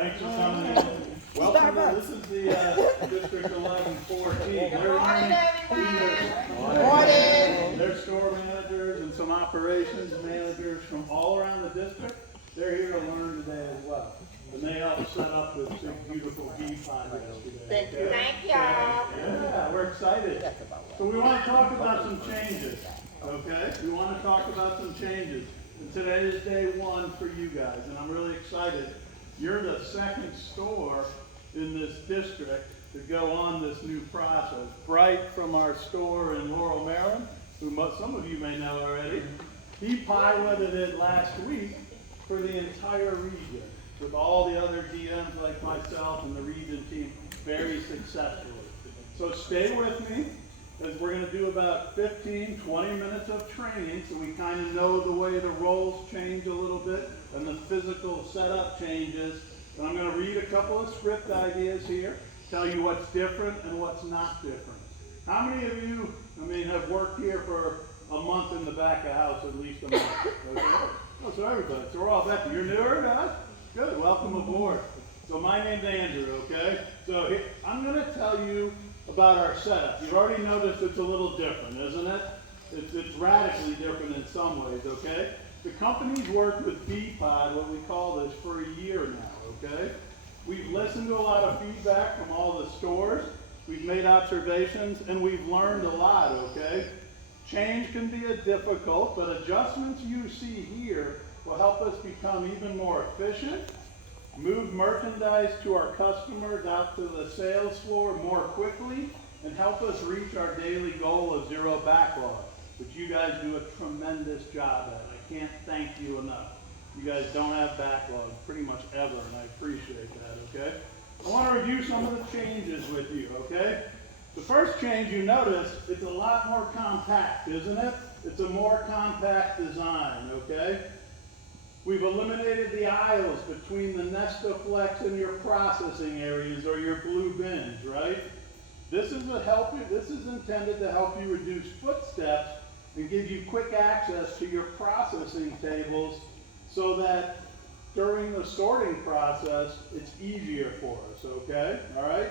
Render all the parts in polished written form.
Thanks for coming in. Welcome. This is the District 1114. Morning, Morning. Their store managers and some operations managers from all around the district. They're here to learn today as well. And they helped set up this big, beautiful bpod yesterday. Thank you. Thank you. Yeah, we're excited. So we want to talk about some changes. Okay? We want to talk about some changes. And today is day one for you guys, and I'm really excited. You're the second store in this district to go on this new process. Bright from our store in Laurel, Maryland, who some of you may know already, he piloted it last week for the entire region with all the other DMs like myself and the region team very successfully. So stay with me, because we're going to do about 15, 20 minutes of training so we kind of know the way the roles change a little bit and the physical setup changes. And I'm going to read a couple of script ideas here, tell you what's different and what's not different. How many of you, have worked here for a month in the back of house, at least a month? Okay? Oh, so everybody. So we're all back. You're newer, guys? Good. Welcome aboard. So my name's Andrew, okay? So here, I'm going to tell you about our setup. You've already noticed it's a little different, isn't it? It's radically different in some ways, okay? The company's worked with bpod, what we call this, for a year now, okay? We've listened to a lot of feedback from all the stores. We've made observations, and we've learned a lot, okay? Change can be difficult, but adjustments you see here will help us become even more efficient, move merchandise to our customers out to the sales floor more quickly, and help us reach our daily goal of zero backlog, which you guys do a tremendous job at. I can't thank you enough. You guys don't have backlog pretty much ever, and I appreciate that, okay? I want to review some of the changes with you, okay? The first change you notice, it's a lot more compact, isn't it? It's a more compact design, okay? We've eliminated the aisles between the NestaFlex and your processing areas or your blue bins, right? This is intended to help you reduce footsteps and give you quick access to your processing tables so that during the sorting process, it's easier for us, okay? All right?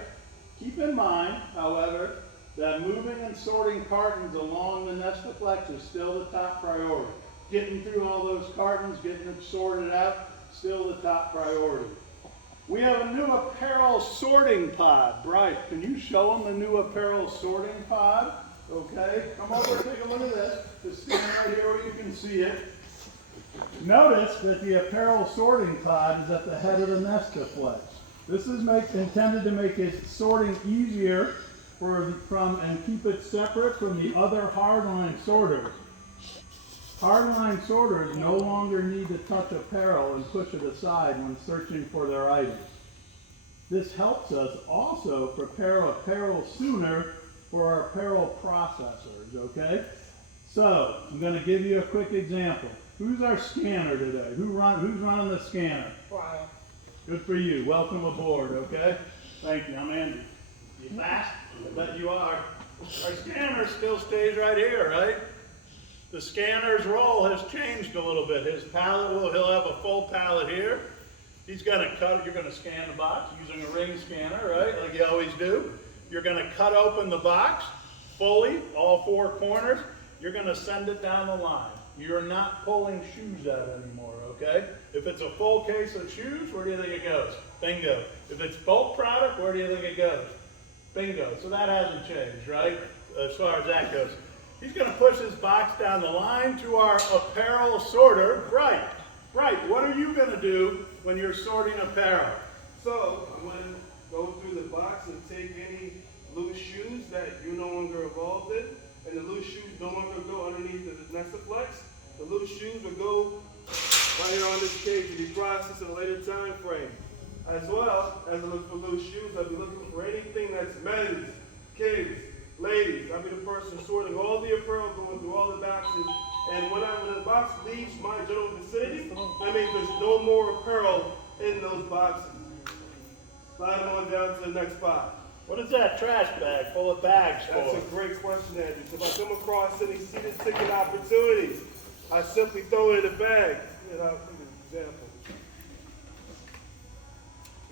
Keep in mind, however, that moving and sorting cartons along the NestaFlex is still the top priority. Getting through all those cartons, getting them sorted out, still the top priority. We have a new apparel sorting pod. Bryce, can you show them the new apparel sorting pod? Okay, come over and take a look at this. Just stand right here where you can see it. Notice that the apparel sorting pod is at the head of the NestaFlex. This is intended to make it sorting easier and keep it separate from the other hardline sorters. Hardline sorters no longer need to touch apparel and push it aside when searching for their items. This helps us also prepare apparel sooner for our apparel processors, okay? So, I'm going to give you a quick example. Who's our scanner today? Who's running the scanner? Brian. Good for you. Welcome aboard, okay? Thank you. I'm Andy. You fast? I bet you are. Our scanner still stays right here, right? The scanner's role has changed a little bit. His pallet he'll have a full pallet here. He's going to cut, you're going to scan the box using a ring scanner, right? Like you always do. You're going to cut open the box fully, all four corners. You're going to send it down the line. You're not pulling shoes out anymore, okay? If it's a full case of shoes, where do you think it goes? Bingo. If it's bulk product, where do you think it goes? Bingo. So that hasn't changed, right? As far as that goes. He's going to push his box down the line to our apparel sorter. Right, what are you going to do when you're sorting apparel? So I'm going to go through the box and take any loose shoes that you're no longer involved in, and the loose shoes no longer go underneath the NestaFlex. The loose shoes will go right here on this cage to be processed in a later time frame. As well as I look for loose shoes, I'll be looking for anything that's men's, kids, ladies. I'll be the person sorting all the apparel, going through all the boxes, and when the box leaves my general vicinity, that means there's no more apparel in those boxes. Slide on down to the next box. What is that trash bag full of bags for? That's a great question, Andrew. If I come across any seated ticket opportunities, I simply throw it in a bag. And I'll give you an example.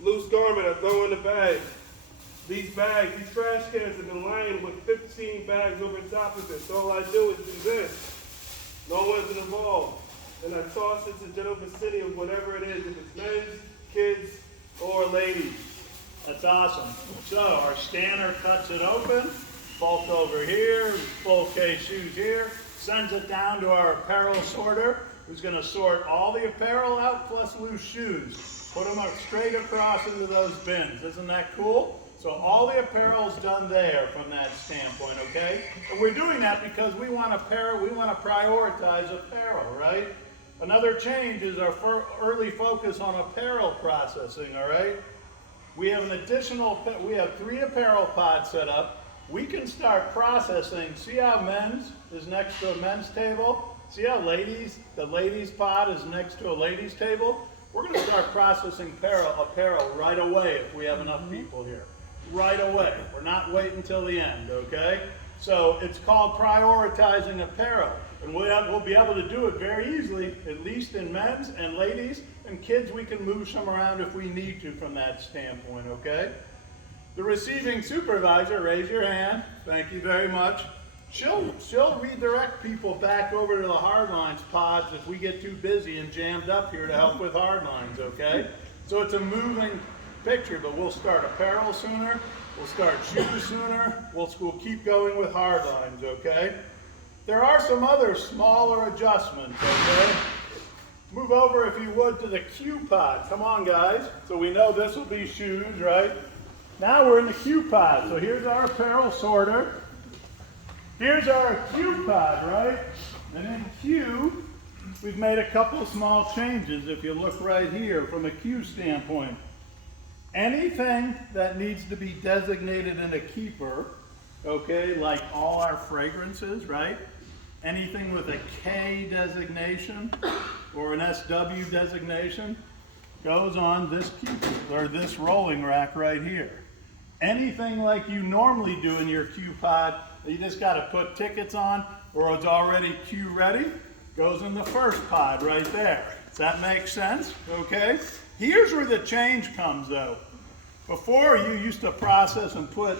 loose garment I throw in the bag. These bags, these trash cans have been lying with 15 bags over top of it. So all I do is do this. No one's involved. And I toss it to general vicinity of whatever it is, if it's men's, kids, or ladies. That's awesome. So our scanner cuts it open, bulk over here, full case shoes here, sends it down to our apparel sorter, who's going to sort all the apparel out plus loose shoes. Put them up straight across into those bins. Isn't that cool? So all the apparel's done there from that standpoint, okay? And we're doing that because we want to prioritize apparel, right? Another change is our early focus on apparel processing, all right? We have we have 3 apparel pods set up. We can start processing. See how men's is next to a men's table? See how the ladies pod is next to a ladies table? We're going to start processing apparel right away if we have enough people here. Right away. We're not waiting until the end, okay? So it's called prioritizing apparel. And we'll be able to do it very easily, at least in men's and ladies. And kids, we can move some around if we need to from that standpoint, okay? The receiving supervisor, raise your hand. Thank you very much. She'll redirect people back over to the hardlines pods if we get too busy and jammed up here to help with hardlines, okay? So it's a moving picture, but we'll start apparel sooner, we'll start shoes sooner, we'll keep going with hardlines, okay? There are some other smaller adjustments, okay? Move over, if you would, to the Q pod. Come on, guys. So we know this will be shoes, right? Now we're in the Q pod. So here's our apparel sorter. Here's our Q pod, right? And in Q, we've made a couple small changes, if you look right here, from a Q standpoint. Anything that needs to be designated in a keeper, okay, like all our fragrances, right? Anything with a K designation or an SW designation goes on this keeper, or this rolling rack right here. Anything like you normally do in your Q pod, that you just got to put tickets on, or it's already Q ready, goes in the first pod right there. Does that make sense? Okay? Here's where the change comes though. Before, you used to process and put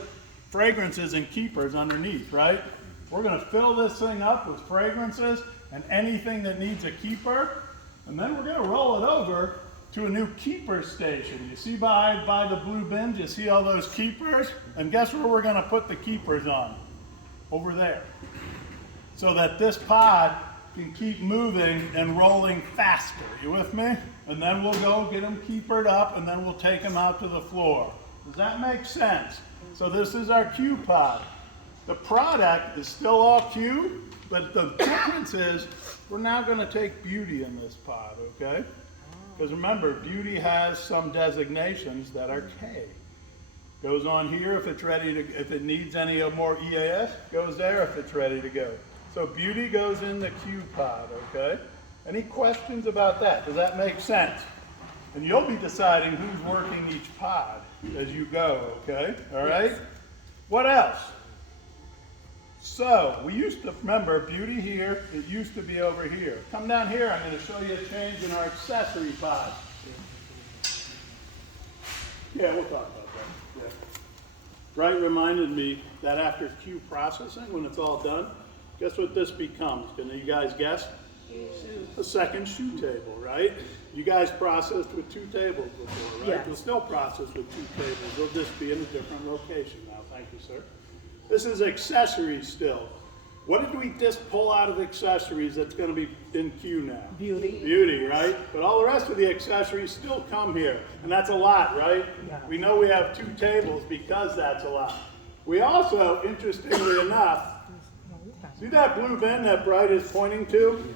fragrances in keepers underneath, right? We're going to fill this thing up with fragrances and anything that needs a keeper, and then we're going to roll it over to a new keeper station. You see by the blue bins, you see all those keepers? And guess where we're going to put the keepers on? Over there. So that this pod can keep moving and rolling faster. You with me? And then we'll go get them keepered up, and then we'll take them out to the floor. Does that make sense? So this is our Q pod. The product is still all Q, but the difference is we're now going to take beauty in this pod, okay? Because remember, beauty has some designations that are K. Goes on here if it's ready to, if it needs any more EAS, goes there if it's ready to go. So beauty goes in the Q pod, okay? Any questions about that? Does that make sense? And you'll be deciding who's working each pod as you go, okay? All right? What else? So, we used to, remember, beauty here, it used to be over here. Come down here, I'm going to show you a change in our accessory pod. Yeah, we'll talk about that. Yeah. Wright reminded me that after Q processing, when it's all done, guess what this becomes? Can you guys guess? A second shoe table, right? You guys processed with 2 tables before, right? Yes. We'll still process with 2 tables. They'll just be in a different location now. Thank you, sir. This is accessories still. What did we just pull out of accessories that's going to be in Q now? Beauty. Beauty, right? But all the rest of the accessories still come here. And that's a lot, right? Yeah. We know we have 2 tables because that's a lot. We also, interestingly enough, see that blue bin that Bright is pointing to?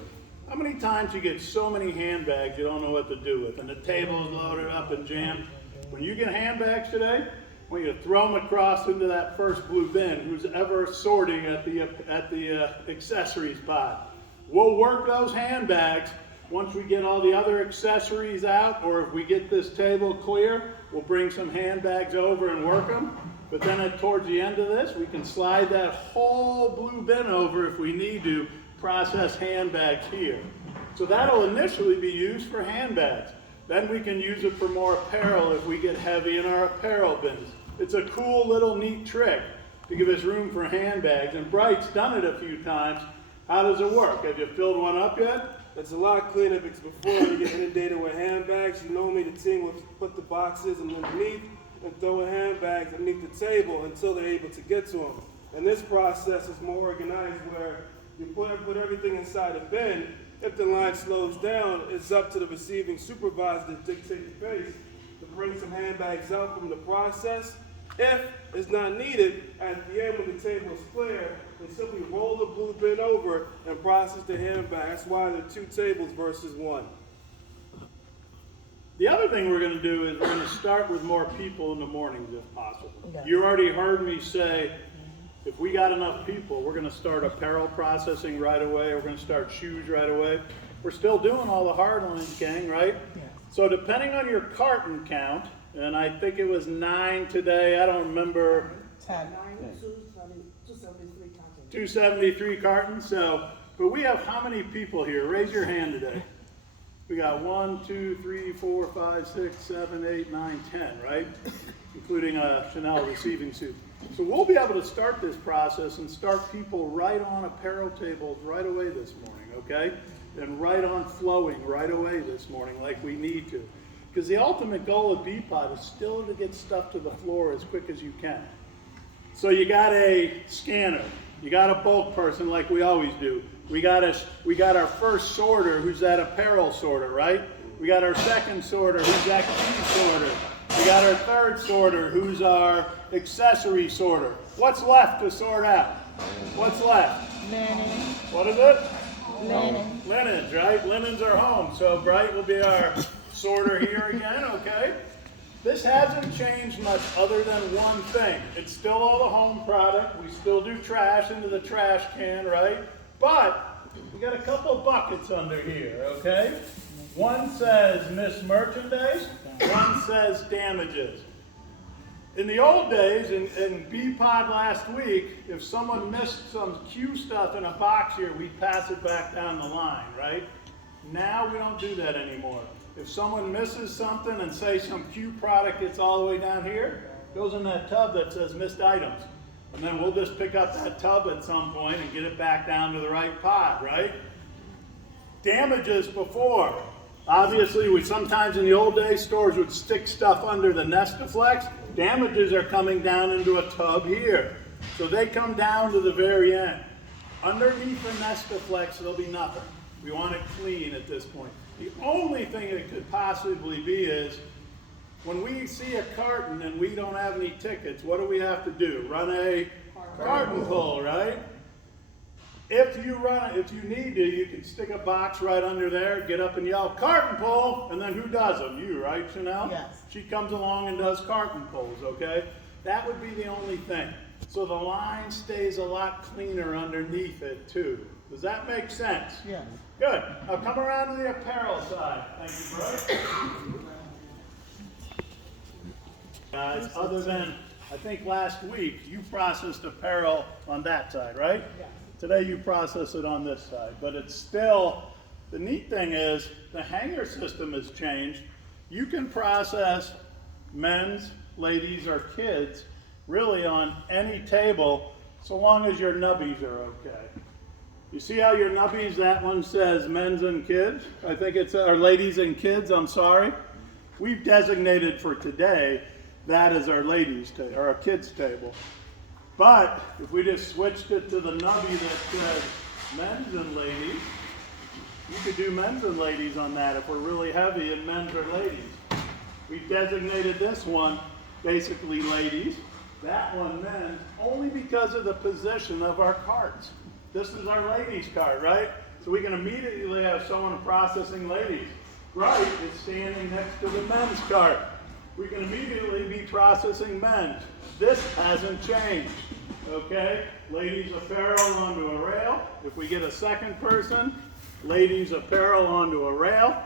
How many times you get so many handbags you don't know what to do with, and the table is loaded up and jammed? When you get handbags today, I want you to throw them across into that first blue bin, who's ever sorting at the accessories pod. We'll work those handbags once we get all the other accessories out, or if we get this table clear, we'll bring some handbags over and work them. But then towards the end of this, we can slide that whole blue bin over if we need to process handbags here. So that'll initially be used for handbags. Then we can use it for more apparel if we get heavy in our apparel bins. It's a cool little neat trick to give us room for handbags. And Bright's done it a few times. How does it work? Have you filled one up yet? It's a lot cleaner because before you get inundated with handbags, you normally the team will put the boxes underneath and throw in handbags underneath the table until they're able to get to them. And this process is more organized where you put everything inside a bin. If the line slows down, it's up to the receiving supervisor to dictate the pace to bring some handbags out from the process. If it's not needed, at the end when the table is clear, they simply roll the blue bin over and process the handbag. That's why there are 2 tables versus 1. The other thing we're going to do is we're going to start with more people in the mornings if possible. Yes. You already heard me say, if we got enough people, we're going to start apparel processing right away. We're going to start shoes right away. We're still doing all the hard lines, gang, right? Yeah. So depending on your carton count, and I think it was 9 today, I don't remember, 10. 273 cartons. So, but we have how many people here? Raise your hand today. We got 1, 2, 3, 4, 5, 6, 7, 8, 9, 10, right? Including a Chanel receiving suit. So we'll be able to start this process and start people right on apparel tables right away this morning, okay? And right on flowing right away this morning like we need to. Because the ultimate goal of bpod is still to get stuff to the floor as quick as you can. So you got a scanner, you got a bulk person like we always do. We got our first sorter who's that apparel sorter, right? We got our second sorter who's that key sorter. We got our third sorter who's our accessory sorter. What's left to sort out? What's left? Linen. What is it? Linen. Linens, right? Linens are home. So Bright will be our sorter here again, okay? This hasn't changed much other than one thing. It's still all the home product. We still do trash into the trash can, right? But we got a couple buckets under here, okay? One says missed merchandise, one says damages. In the old days, in bpod last week, if someone missed some Q stuff in a box here, we'd pass it back down the line, right? Now we don't do that anymore. If someone misses something and say some Q product gets all the way down here, goes in that tub that says missed items. And then we'll just pick up that tub at some point and get it back down to the right pod, right? Damages before. Obviously, sometimes in the old days, stores would stick stuff under the Nestaflex. Damages are coming down into a tub here. So they come down to the very end. Underneath the Nestaflex, there'll be nothing. We want it clean at this point. The only thing it could possibly be is, when we see a carton and we don't have any tickets, what do we have to do? Run a carton pull, right? If you need to, you can stick a box right under there, get up and yell, carton pull, and then who does them? You, right, Chanel? Yes. She comes along and does carton pulls, okay? That would be the only thing. So the line stays a lot cleaner underneath it, too. Does that make sense? Yes. Good. Now come around to the apparel side. Thank you, Brooke. Guys, other than, I think last week, you processed apparel on that side, right? Yes. Today you process it on this side, but it's still, the neat thing is, the hanger system has changed. You can process men's, ladies, or kids really on any table, so long as your nubbies are okay. You see how your nubbies, that one says men's and kids? I think it's, or ladies and kids, I'm sorry. We've designated for today that as our ladies' table, or our kids' table. But if we just switched it to the nubby that says men's and ladies, you could do men's and ladies on that if we're really heavy in men's or ladies. We designated this one basically ladies, that one men's, only because of the position of our carts. This is our ladies' cart, right? So we can immediately have someone processing ladies. Right is standing next to the men's cart. We can immediately be processing men's. This hasn't changed, okay? Ladies apparel onto a rail. If we get a second person, ladies apparel onto a rail.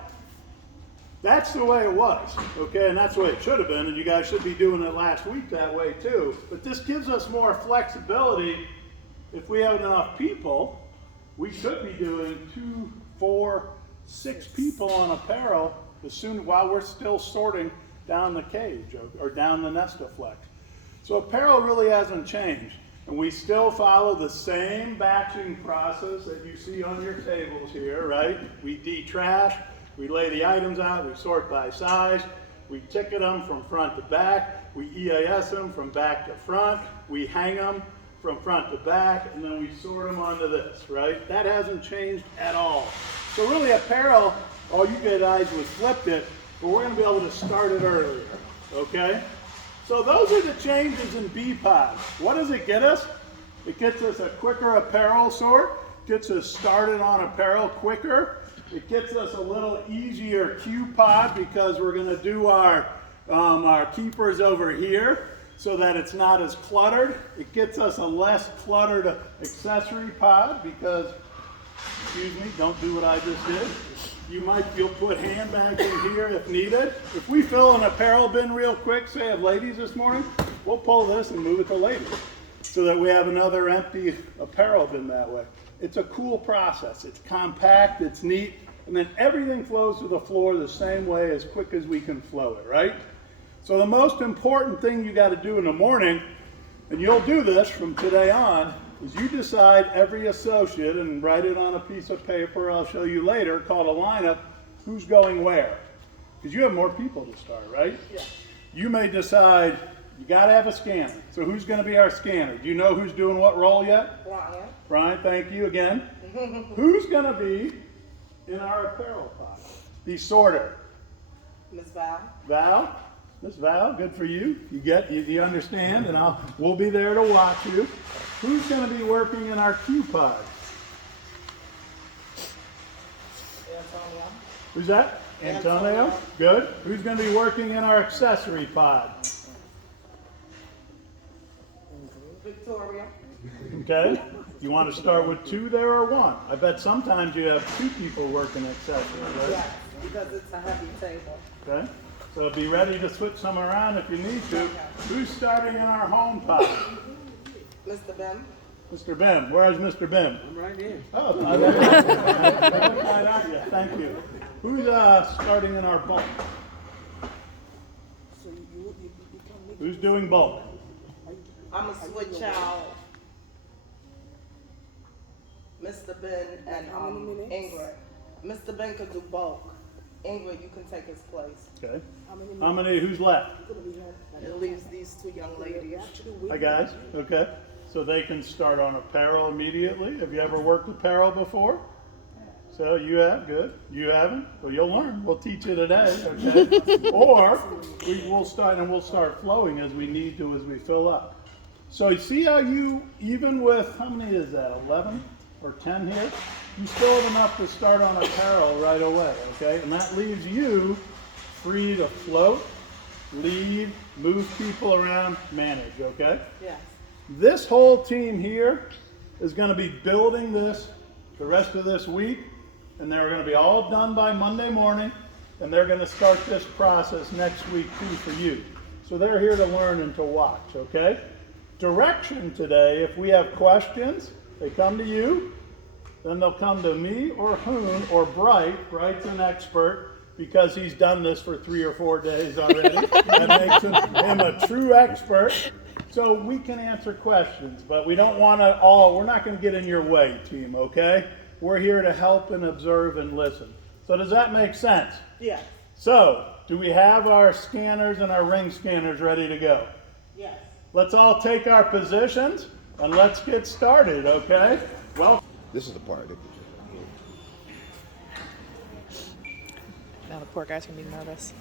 That's the way it was, okay? And that's the way it should have been, and you guys should be doing it last week that way too. But this gives us more flexibility. If we have enough people, we could be doing 2, 4, 6 people on apparel while we're still sorting down the cage or down the Nestaflex. So apparel really hasn't changed. And we still follow the same batching process that you see on your tables here, right? We de-trash, we lay the items out, we sort by size, we ticket them from front to back, we EAS them from back to front, we hang them from front to back, and then we sort them onto this, right? That hasn't changed at all. So really apparel, all you guys was flipped it, but we're gonna be able to start it earlier, okay? So those are the changes in bpod. What does it get us? It gets us a quicker apparel sort, gets us started on apparel quicker. It gets us a little easier Q-pod because we're going to do our keepers over here so that it's not as cluttered. It gets us a less cluttered accessory pod because, excuse me, don't do what I just did. You'll put handbags in here if needed. If we fill an apparel bin real quick, say of ladies this morning, we'll pull this and move it to ladies so that we have another empty apparel bin that way. It's a cool process. It's compact, it's neat, and then everything flows to the floor the same way as quick as we can flow it, right? So the most important thing you got to do in the morning, and you'll do this from today on, is you decide every associate and write it on a piece of paper, I'll show you later, called a lineup, who's going where. Because you have more people to start, right? Yeah. You may decide you got to have a scanner. So who's going to be our scanner? Do you know who's doing what role yet? Brian. Brian, thank you again. Who's going to be in our apparel pod? The sorter. Miss Val. Val? Miss Val, good for you. You understand, and we'll be there to watch you. Who's going to be working in our Q pods? Antonio. Who's that? Antonio. Good. Who's going to be working in our accessory pod? Victoria. Okay. You want to start with 2 there or 1? I bet sometimes you have 2 people working accessories, right? Yes, because it's a heavy table. Okay. So be ready to switch some around if you need to. Okay. Who's starting in our home pod? Mr. Bim. Mr. Bim. Where's Mr. Bim? I'm right here. Oh, thank you. Who's starting in our bulk? Who's doing bulk? I'm going to switch out Mr. Ben and Ingrid. Mr. Ben could do bulk. Ingrid, you can take his place. Okay. How many? Who's left? It leaves these 2 young ladies. Hi guys. Okay. So they can start on apparel immediately. Have you ever worked apparel before? So you have, good. You haven't? Well, you'll learn. We'll teach you today, okay? Or we'll start flowing as we need to as we fill up. So you see how even with, how many is that, 11 or 10 here? You still have enough to start on apparel right away, okay? And that leaves you free to float, lead, move people around, manage, okay? Yes. This whole team here is going to be building this the rest of this week, and they're going to be all done by Monday morning, and they're going to start this process next week too for you. So they're here to learn and to watch, okay? Direction today, if we have questions, they come to you, then they'll come to me or Hoon or Bright. Bright's an expert because he's done this for 3 or 4 days already. That makes him a true expert. So we can answer questions, but we don't want to we're not going to get in your way, team, okay? We're here to help and observe and listen. So does that make sense? Yes. So, do we have our scanners and our ring scanners ready to go? Yes. Let's all take our positions and let's get started, okay? Well, This is the part that Now the poor guy's gonna be nervous.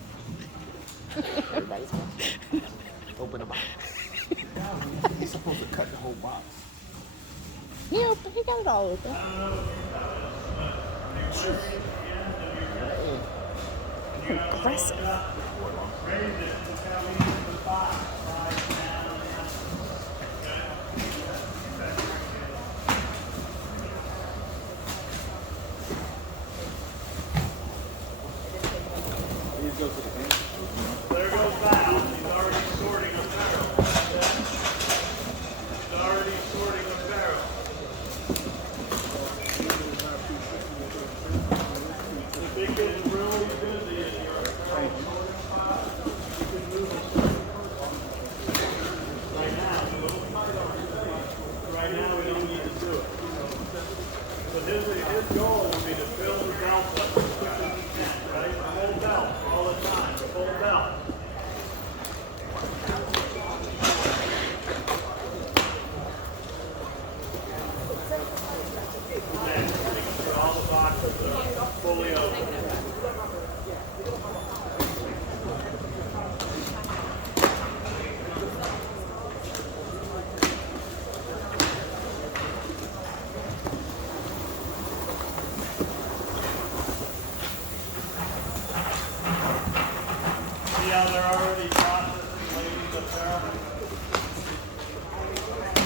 everybody's going to open the box. He's supposed to cut the whole box. He got it all open. Aggressive. there goes Val. He's already sorting apparel. He's already sorting apparel. The big is really busy in here.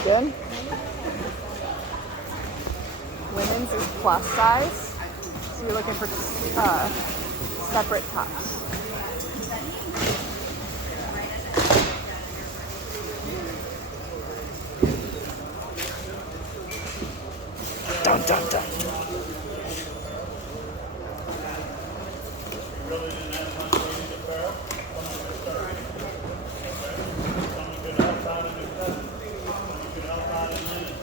good. Women's is plus size. So you're looking for separate tops. Dun dun dun.